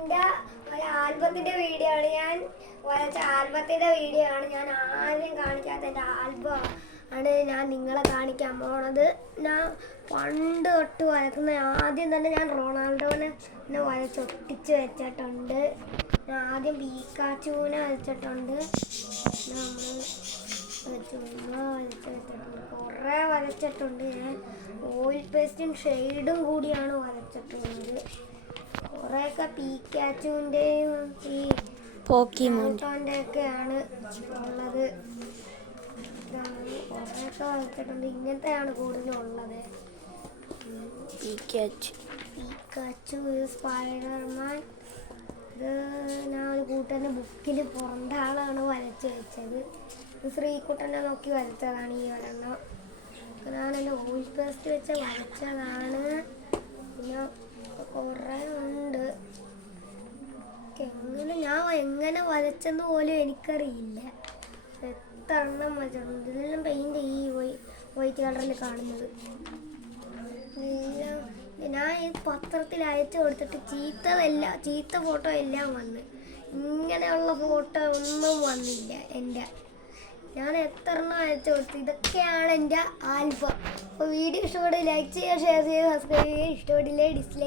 എൻ്റെ ഒരു ആൽബത്തിൻ്റെ വീഡിയോ ആണ് ഞാൻ വരച്ച ആൽബത്തിൻ്റെ വീഡിയോ ആണ് ഞാൻ ആദ്യം കാണിക്കാത്ത എൻ്റെ ആൽബം ആണ് ഞാൻ നിങ്ങളെ കാണിക്കാൻ പോണത്. ഞാൻ പണ്ട് തൊട്ട് വരക്കുന്ന ആദ്യം തന്നെ ഞാൻ റൊണാൾഡോനെ വരച്ചൊട്ടിച്ച് വെച്ചിട്ടുണ്ട്. ഞാൻ ആദ്യം പീക്കാച്ചുവിനെ വരച്ചിട്ടുണ്ട്. നമ്മൾ വരച്ചിട്ടുണ്ട്, കുറേ വരച്ചിട്ടുണ്ട്. ഞാൻ ഓയിൽ പേസ്റ്റും ഷെയ്ഡും കൂടിയാണ് വരച്ചിട്ടുള്ളത്. കുറേയൊക്കെ പീക്കാച്ചുവിൻ്റെയും ഈ പോക്കിമോൻ്റെ ഒക്കെയാണ് ഉള്ളത്. കുറേയൊക്കെ വരച്ചിട്ടുണ്ട്. ഇങ്ങനത്തെയാണ് കൂടുതലുള്ളത്. പീക്കാച്ചു, സ്പൈഡർമാൻ. ഇത് ഞാൻ ഒരു കൂട്ടൻ്റെ ബുക്കിൽ പുറന്താളാണ് വരച്ച് വെച്ചത്. ഇത് ശ്രീകുട്ടനെ നോക്കി വരച്ചതാണ് ഈ ഒരെണ്ണം. ഞാനെൻ്റെ ഓയിൽ പേസ്റ്റ് വെച്ച് വരച്ചതാണ്. പിന്നെ കുറേ ഉണ്ട്. എങ്ങനെ വരച്ചെന്ന് പോലും എനിക്കറിയില്ല. എത്ര എണ്ണം വരച്ചിട്ടുണ്ട്. ഇതെല്ലാം പെയിൻ്റ് ഈ വൈറ്റ് കളറിൽ കാണുന്നത്. ഞാൻ ഈ പത്രത്തിൽ അയച്ചു കൊടുത്തിട്ട് ചീത്ത ഫോട്ടോ എല്ലാം വന്ന്, ഇങ്ങനെയുള്ള ഫോട്ടോ ഒന്നും വന്നില്ല എൻ്റെ. ഞാൻ എത്ര എണ്ണം അയച്ചു കൊടുത്തു. ഇതൊക്കെയാണ് എൻ്റെ ആൽബം. അപ്പോൾ വീഡിയോ ഇഷ്ടപ്പെടുക ലൈക്ക് ചെയ്യുക, ഷെയർ ചെയ്യുക, സബ്സ്ക്രൈബ് ചെയ്യുക. ഇഷ്ടപ്പെടില്ലേ ഡിസ്ലൈക്ക്